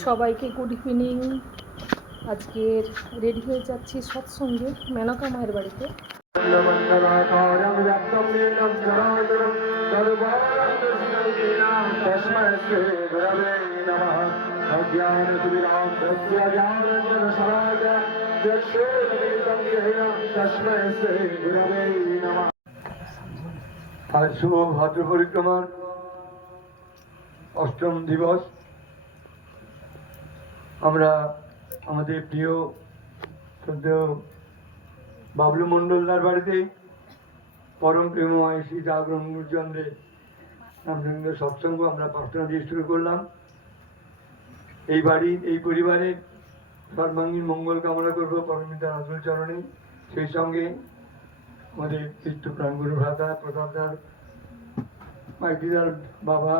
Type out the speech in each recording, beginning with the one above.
সবাইকে good evening. আজকের ready হয়ে যাচ্ছি সৎসঙ্গে মেনকা মায়ের বাড়িতে। আজ শুভ ভাদ্র পরিক্রমার অষ্টম দিবস। আমরা আমাদের প্রিয় শ্রদ্ধেয় বাবলু মণ্ডলদার বাড়িতেই পরম প্রেমময় শ্রী জাগরণ গুরুচন্দ্রের নামসঙ্গ সৎসঙ্গ আমরা প্রার্থনা দিয়ে শুরু করলাম। এই বাড়ির এই পরিবারের সর্বাঙ্গীন মঙ্গল কামনা করবো পরমিতার আচল চরণে। সেই সঙ্গে আমাদের কৃষ্ণ প্রাণগুরু ভ্রাতা প্রতাপদার মাইতিদার বাবা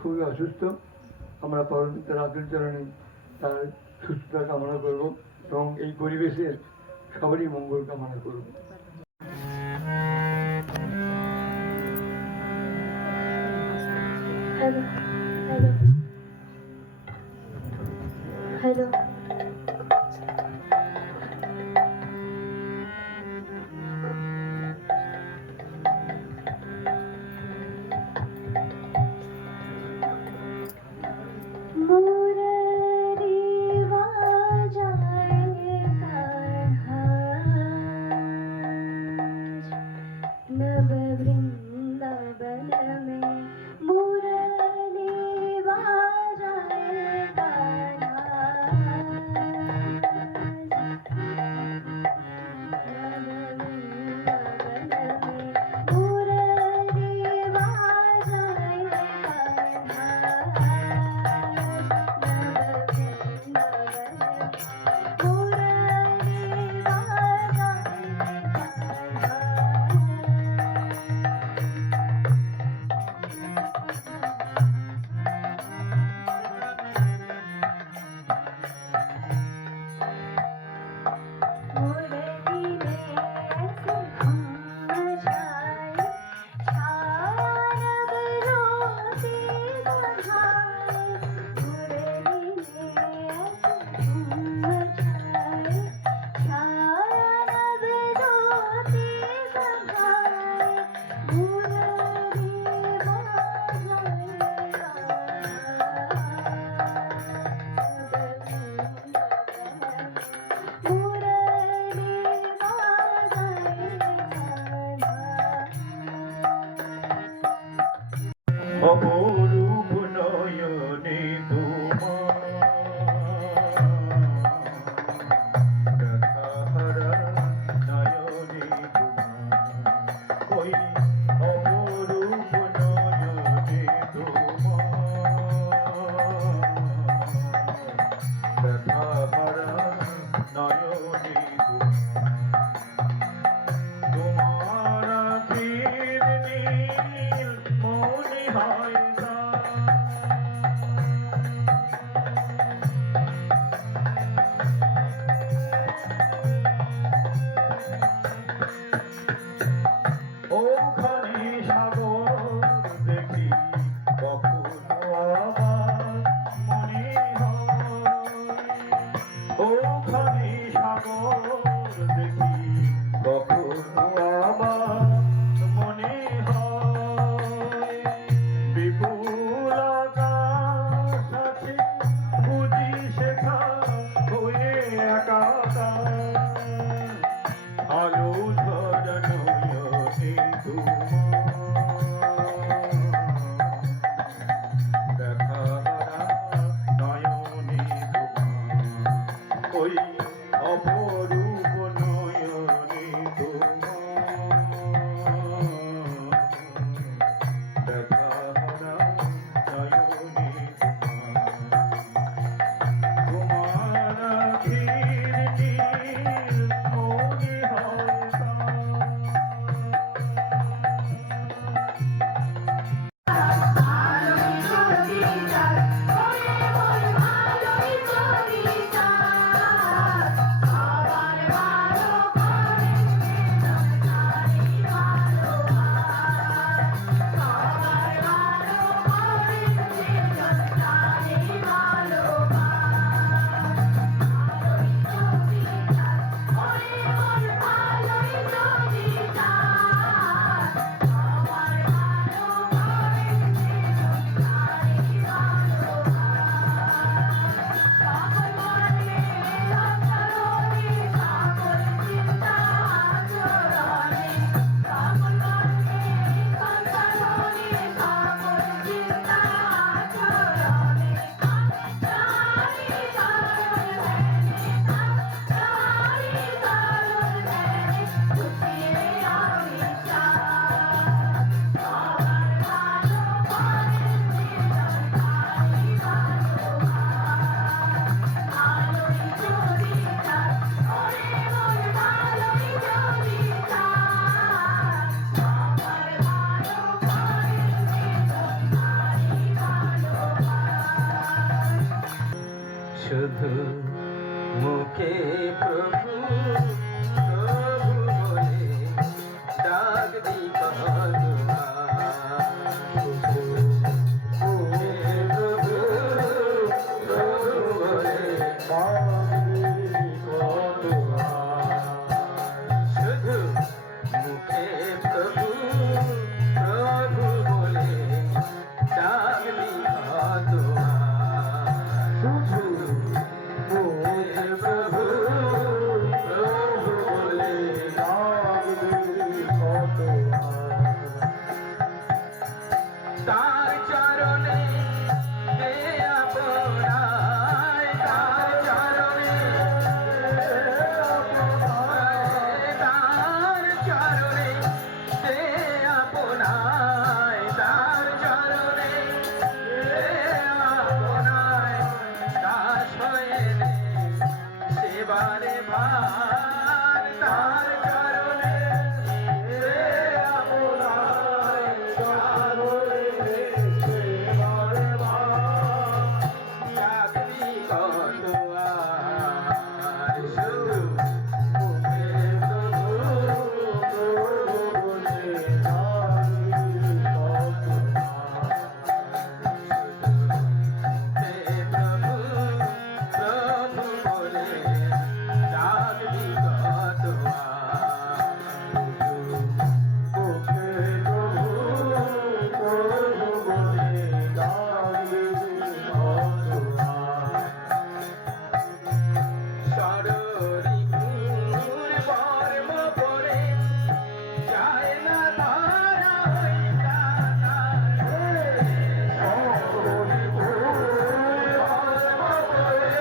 খুবই অসুস্থ, আমরা পরমিতার আচল চরণে তার সুস্থতা কামনা করব এবং এই পরিবেশের সবারই মঙ্গল কামনা করব। হ্যালো হ্যালো হ্যালো অপরূপ নয়নে তোমার নয়নে ওই অপরূপ নয়নে তোমার নয়নে তোমার নীল মনে হয় শুধু মুখে প্রভু প্রভু বলে ডাকবি কতবার মুখে প্রভু প্রভু বলে শুধু মুখে প্রভু প্রভু বলে ডাকবি কতবার প্রভু প্রভু বলে তার চরণে দে আপনায় তার চরণে তার চরণে দে আপনায় তার চরণে দে আপনায় দাস হয়ে নে সেবারে ভার তার চরণে দে আপনায় ডাকবি কত আর শুধু মুখে প্রভু প্রভু বলে মুখে প্রভু প্রভু বলে ডাকবি কত সররি ফুল বর্ম পরে যায় না ধারা ওই দাতারে সররি ফুল বর্ম পরে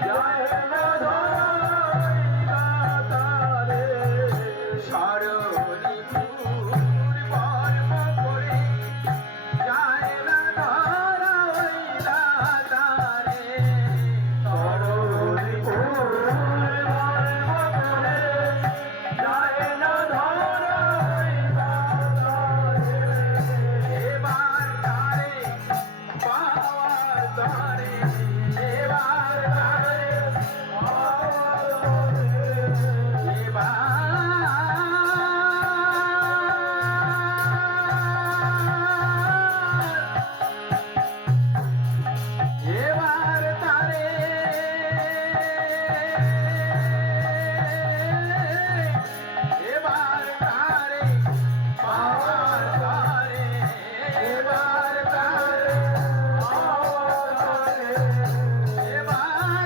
যায় না ধারা ওই দাতারে সররি ফুল বর্ম পরে যায় না ধারা ওই দাতারে সররি ফুল বর্ম পরে যায় না ধারা ওই দাতারে এবার তারে পাওয়ার দ্বারে এবার তারে পাওয়ার দ্বারে এবার তারে এবার তারে পাওয়ার দ্বারে এবার তারে পাওয়ার দ্বারে এবার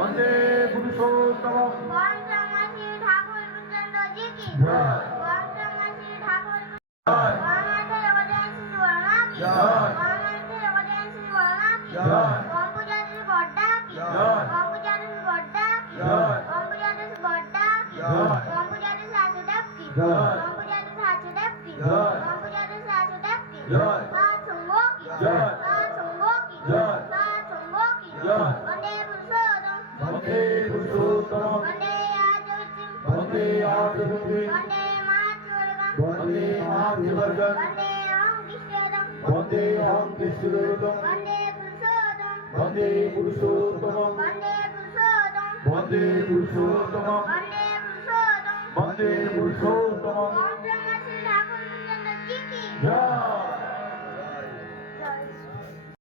वन्दे पुरुषोत्तमम् ওম শ্রী ঠাকুর বিচন্দ্র জি কি জয়। ওম শ্রী ঠাকুর जय ওম অবদান শ্রী বর্মা কি জয়। ওম অবদান শ্রী বর্মা কি জয়। ওম পূজারি বড়দা কি জয়। ওম পূজারি বড়দা কি জয়। ওম পূজারি বড়দা কি জয়। ওম পূজারি শাশুদেব কি জয়। ওম পূজারি শাশুদেব কি জয়। ওম পূজারি শাশুদেব কি জয়। সাত সঙ্গ কি জয়। সাত সঙ্গ কি জয়। সাত সঙ্গ কি জয়। বন্দে পুরুষোত্তম वन्दे पुरुषोत्तमम् বন্দে আজুচিম वन्दे आदिमुखी বন্দে মাতৃবর্গম वन्दे मातृवर्गम् বন্দে অহং কৃষ্ণদম वन्दे अहं कृष्णदूतम् বন্দে পুরুষোত্তম वन्दे पुरुषोत्तमम् বন্দে পুরুষোত্তম वन्दे पुरुषोत्तमम् বন্দে পুরুষোত্তম वन्दे